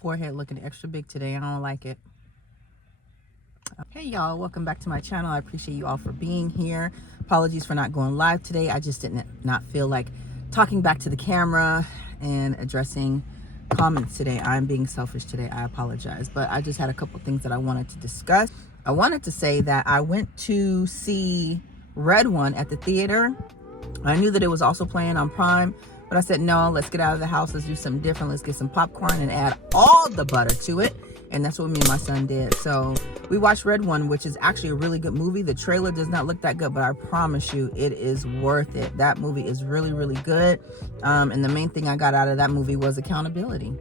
Forehead looking extra big today. I don't like it. Hey y'all, welcome back to my channel. I appreciate you all for being here. Apologies for not going live today. I just didn't not feel like talking back to the camera and addressing comments today. I'm being selfish today. I apologize, but I just had a couple things that I wanted to discuss. I wanted to say that I went to see Red One at the theater. I knew that it was also playing on Prime, but I said, no, let's get out of the house. Let's do something different. Let's get some popcorn and add all the butter to it. And that's what me and my son did. So we watched Red One, which is actually a really good movie. The trailer does not look that good, but I promise you it is worth it. That movie is really, really good. And the main thing I got out of that movie was accountability.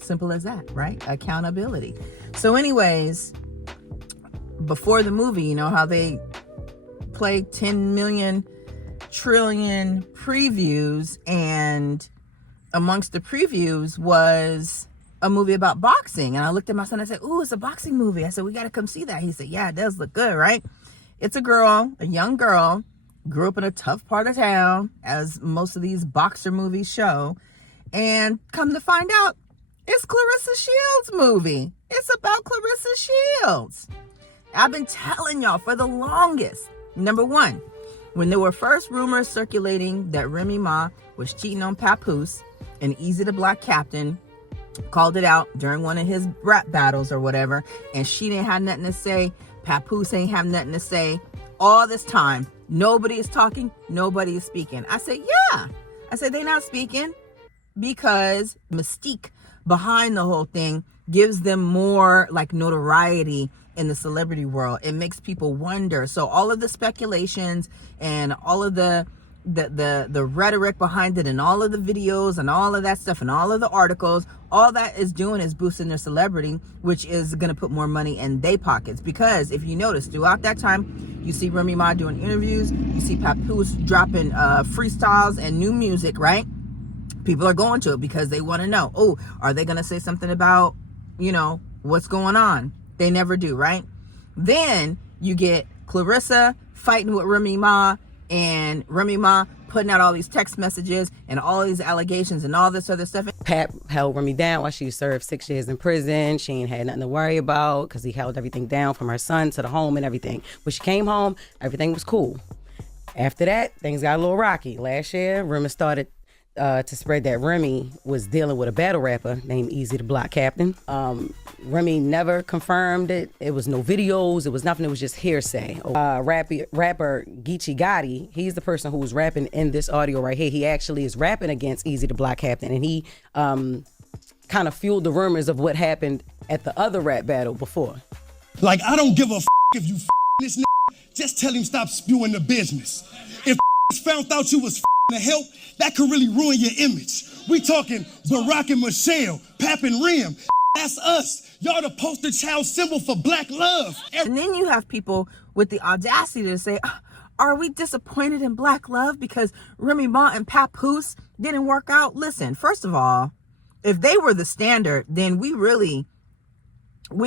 Simple as that, right? Accountability. So anyways, before the movie, you know how they play 10 million trillion previews, and amongst the previews was a movie about boxing. And I looked at my son and I said, ooh, it's a boxing movie. I said, we got to come see that. He said, yeah, it does look good, right? It's a girl, a young girl, grew up in a tough part of town, as most of these boxer movies show. And come to find out, it's Clarissa Shields' movie. It's about Clarissa Shields. I've been telling y'all for the longest. Number one, when there were first rumors circulating that Remy Ma was cheating on Papoose, and Easy the Black Captain called it out during one of his rap battles or whatever, and she didn't have nothing to say, Papoose ain't have nothing to say, all this time, nobody is talking, nobody is speaking. I said, yeah. I said, they not speaking because mystique behind the whole thing gives them more like notoriety in the celebrity world. It makes people wonder. So all of the speculations and all of the rhetoric behind it and all of the videos and all of that stuff and all of the articles, all that is doing is boosting their celebrity, which is going to put more money in their pockets. Because if you notice, throughout that time, you see Remy Ma doing interviews, you see Papoose dropping freestyles and new music, right? People are going to it because they want to know, oh, are they going to say something about, you know, what's going on? They never do, right? Then you get Clarissa fighting with Remy Ma, and Remy Ma putting out all these text messages and all these allegations and all this other stuff. Pap held Remy down while she served 6 years in prison. She ain't had nothing to worry about because he held everything down from her son to the home and everything. When she came home, everything was cool. After that, things got a little rocky. Last year, rumors started to spread that Remy was dealing with a battle rapper named Easy the Black Captain. Remy never confirmed it. It was no videos. It was nothing. It was just hearsay. Rapper Geechee Gotti, he's the person who was rapping in this audio right here. He actually is rapping against Easy the Black Captain, and he kind of fueled the rumors of what happened at the other rap battle before. Like, I don't give a if you this just tell him stop spewing the business. If found out you was to help, that could really ruin your image. We talking Barack and Michelle, Pap and Rim. That's us. Y'all the poster child symbol for black love. And then you have people with the audacity to say, are we disappointed in black love because Remy Ma and Papoose didn't work out? Listen, first of all, if they were the standard, then we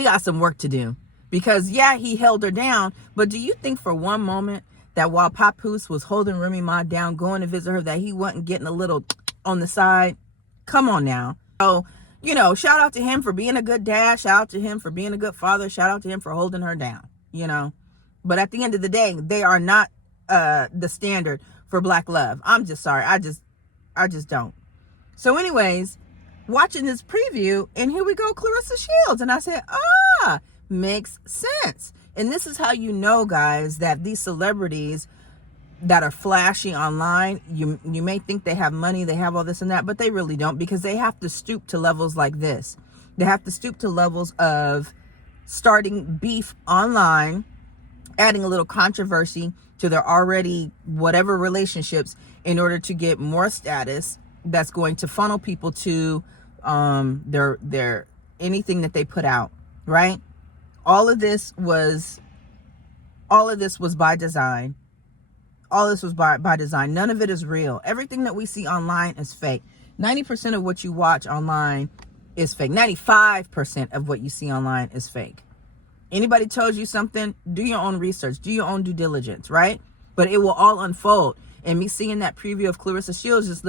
got some work to do. Because yeah, he held her down, but do you think for one moment that while Papoose was holding Remy Ma down, going to visit her, that he wasn't getting a little on the side? Come on now. So, you know, shout out to him for being a good dad. Shout out to him for being a good father. Shout out to him for holding her down, you know. But at the end of the day, they are not the standard for black love. I'm just sorry. I just don't. So anyways, watching this preview, and here we go, Clarissa Shields. And I said, makes sense. And this is how you know, guys, that these celebrities that are flashy online, you may think they have money, they have all this and that, but they really don't, because they have to stoop to levels like this. They have to stoop to levels of starting beef online, adding a little controversy to their already whatever relationships in order to get more status that's going to funnel people to their anything that they put out, right? All of this was by design. All this was by design. None of it is real. Everything that we see online is fake. 90% of what you watch online is fake. 95% of what you see online is fake. Anybody tells you something, do your own research, do your own due diligence, right? But it will all unfold. And me seeing that preview of Clarissa Shields just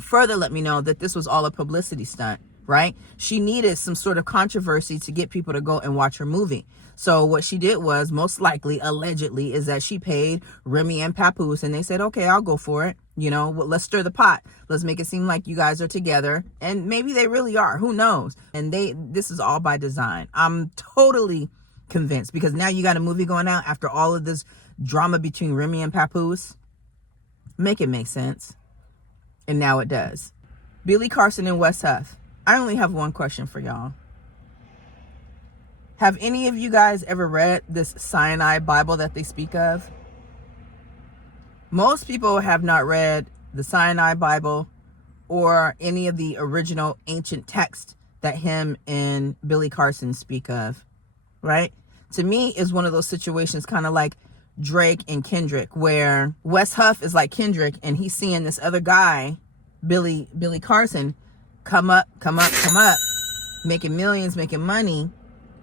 further let me know that this was all a publicity stunt. right? She needed some sort of controversy to get people to go and watch her movie. So what she did was, most likely, allegedly, is that she paid Remy and Papoose, and they said, okay, I'll go for it. You know, well, let's stir the pot. Let's make it seem like you guys are together. And maybe they really are. Who knows? And this is all by design. I'm totally convinced, because now you got a movie going out after all of this drama between Remy and Papoose. Make it make sense. And now it does. Billy Carson and Wes Huff. I only have one question for y'all. Have any of you guys ever read this Sinai Bible that they speak of? Most people have not read the Sinai Bible or any of the original ancient texts that him and Billy Carson speak of, right? To me, is one of those situations kind of like Drake and Kendrick, where Wes Huff is like Kendrick and he's seeing this other guy, Billy Carson, come up, making millions, making money,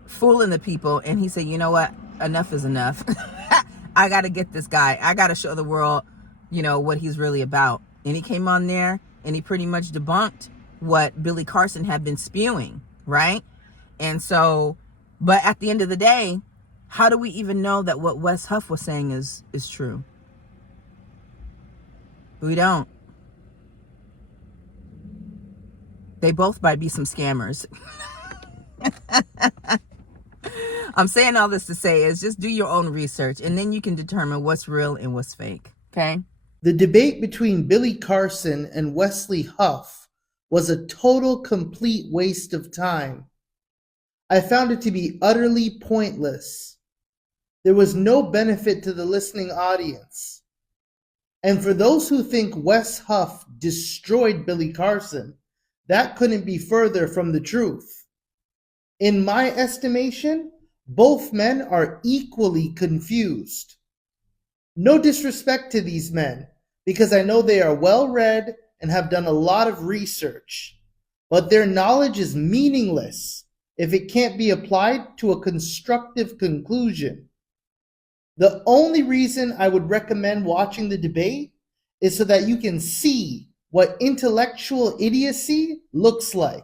fooling the people, and he said, you know what, enough is enough. I gotta get this guy, I gotta show the world, you know, what he's really about. And he came on there and he pretty much debunked what Billy Carson had been spewing, right? And so, but at the end of the day, how do we even know that what Wes Huff was saying is true? We don't. They both might be some scammers. I'm saying all this to say is just do your own research, and then you can determine what's real and what's fake, okay? The debate between Billy Carson and Wesley Huff was a total, complete waste of time. I found it to be utterly pointless. There was no benefit to the listening audience. And for those who think Wes Huff destroyed Billy Carson, that couldn't be further from the truth. In my estimation, both men are equally confused. No disrespect to these men, because I know they are well read and have done a lot of research, but their knowledge is meaningless if it can't be applied to a constructive conclusion. The only reason I would recommend watching the debate is so that you can see what intellectual idiocy looks like.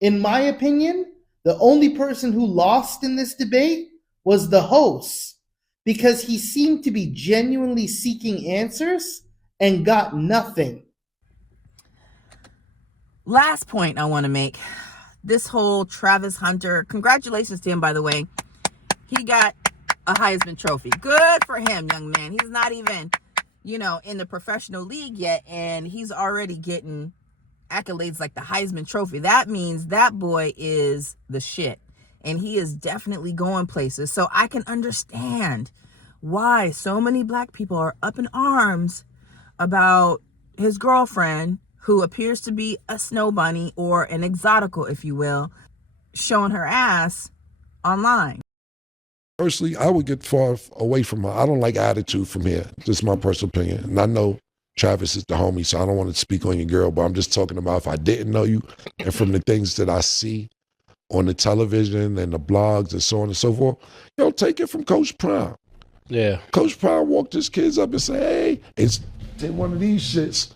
In my opinion, the only person who lost in this debate was the host, because he seemed to be genuinely seeking answers and got nothing. Last point I want to make. This whole Travis Hunter, congratulations to him, by the way. He got a Heisman Trophy. Good for him, young man. He's not even, you know, in the professional league yet, and he's already getting accolades like the Heisman Trophy. That means that boy is the shit, and he is definitely going places. So I can understand why so many black people are up in arms about his girlfriend, who appears to be a snow bunny or an exotical, if you will, showing her ass online. Personally, I would get far away from her. I don't like attitude from here. Just my personal opinion. And I know Travis is the homie, so I don't want to speak on your girl, but I'm just talking about if I didn't know you, and from the things that I see on the television and the blogs and so on and so forth, yo, take it from Coach Prime. Yeah. Coach Prime walked his kids up and say, hey, it's did one of these shits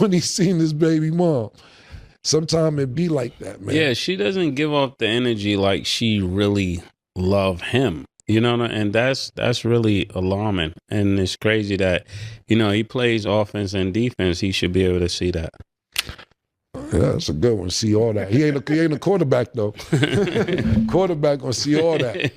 when he seen his baby mom. Sometimes it be like that, man. Yeah, she doesn't give off the energy like she really love him. You know, and that's really alarming. And it's crazy that, you know, he plays offense and defense. He should be able to see that. Yeah, that's a good one. See all that. He ain't a quarterback though. Quarterback gonna see all that.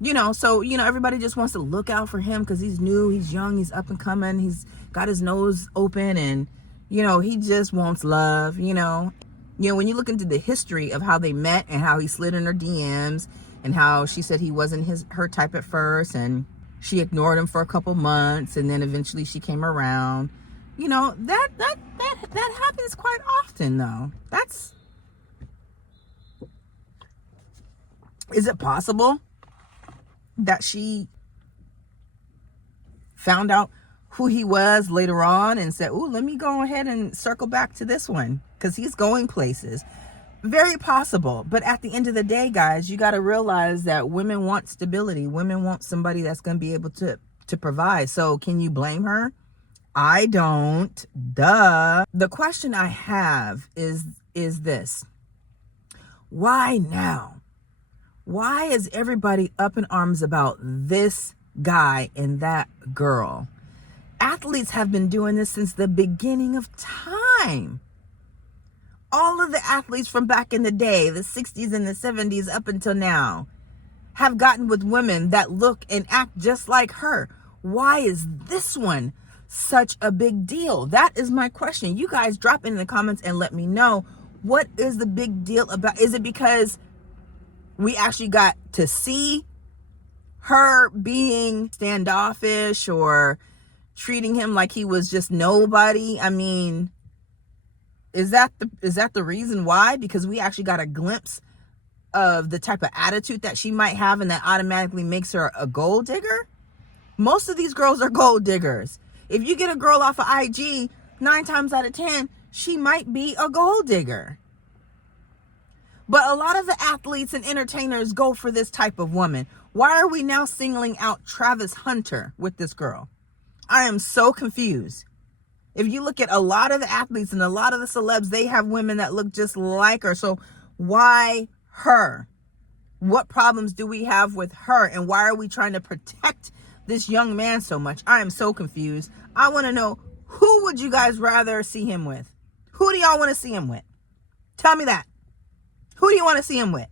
You know, so, you know, everybody just wants to look out for him because he's new, he's young, he's up and coming, he's got his nose open, and, you know, he just wants love, you know. You know, when you look into the history of how they met and how he slid in her DMs and how she said he wasn't her type at first, and she ignored him for a couple months, and then eventually she came around. You know, that happens quite often, though. Is it possible that she found out who he was later on and said, ooh, let me go ahead and circle back to this one because he's going places? Very possible. But at the end of the day, guys, you got to realize that women want stability. Women want somebody that's going to be able to provide. So can you blame her? I don't. Duh. The question I have is this. Why now? Why is everybody up in arms about this guy and that girl? Athletes have been doing this since the beginning of time. All of the athletes from back in the day, the 60s and the 70s up until now, have gotten with women that look and act just like her. Why is this one such a big deal? That is my question. You guys drop it in the comments and let me know, what is the big deal about? Is it because we actually got to see her being standoffish or treating him like he was just nobody? I mean, is that the reason why? Because we actually got a glimpse of the type of attitude that she might have, and that automatically makes her a gold digger? Most of these girls are gold diggers. If you get a girl off of IG, 9 times out of 10, she might be a gold digger. But a lot of the athletes and entertainers go for this type of woman. Why are we now singling out Travis Hunter with this girl? I am so confused. If you look at a lot of the athletes and a lot of the celebs, they have women that look just like her. So why her? What problems do we have with her? And why are we trying to protect this young man so much? I am so confused. I want to know, who would you guys rather see him with? Who do y'all want to see him with? Tell me that. Who do you want to see him with?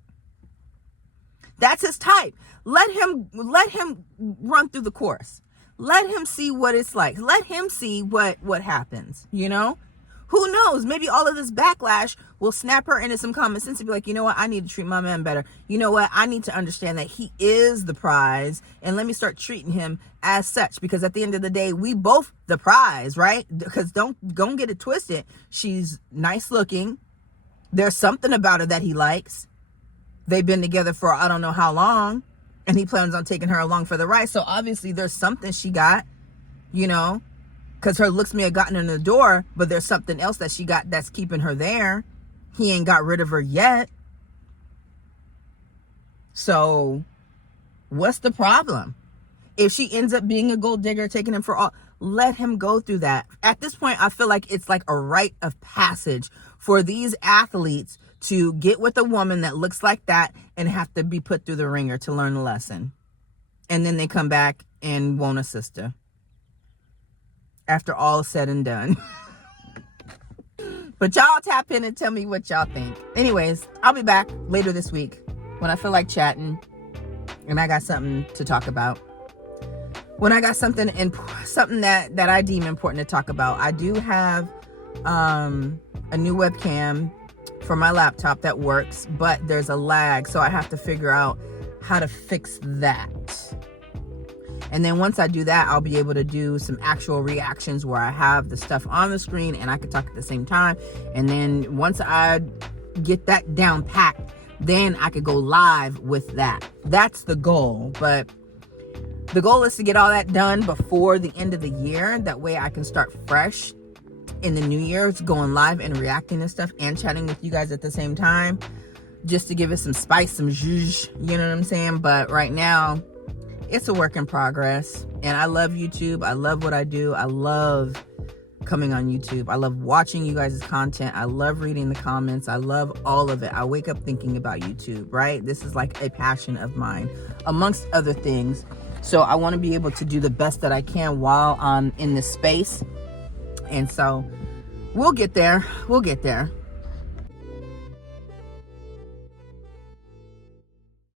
That's his type. Let him run through the course. Let him see what it's like. Let him see what happens, you know? Who knows? Maybe all of this backlash will snap her into some common sense and be like, you know what? I need to treat my man better. You know what? I need to understand that he is the prize, and let me start treating him as such, because at the end of the day, we both the prize, right? Because don't get it twisted. She's nice looking. There's something about her that he likes. They've been together for I don't know how long, and he plans on taking her along for the ride. So obviously there's something she got, you know, because her looks may have gotten her in the door, but there's something else that she got that's keeping her there. He ain't got rid of her yet. So what's the problem? If she ends up being a gold digger, taking him for all, let him go through that. At this point, I feel like it's like a rite of passage for these athletes to get with a woman that looks like that and have to be put through the ringer to learn a lesson. And then they come back and won't assist her after all is said and done. But y'all tap in and tell me what y'all think. Anyways, I'll be back later this week when I feel like chatting and I got something to talk about. When I got something that I deem important to talk about. I do have a new webcam for my laptop that works, but there's a lag, so I have to figure out how to fix that. And then once I do that, I'll be able to do some actual reactions where I have the stuff on the screen and I can talk at the same time. And then once I get that down packed, then I could go live with that. That's the goal. But the goal is to get all that done before the end of the year. That way I can start fresh in the new year, going live and reacting to stuff and chatting with you guys at the same time, just to give it some spice, some zhuzh, you know what I'm saying? But right now, it's a work in progress. And I love YouTube. I love what I do. I love coming on YouTube. I love watching you guys' content. I love reading the comments. I love all of it. I wake up thinking about YouTube, right? This is like a passion of mine, amongst other things. So I want to be able to do the best that I can while I'm in this space. And so we'll get there. We'll get there.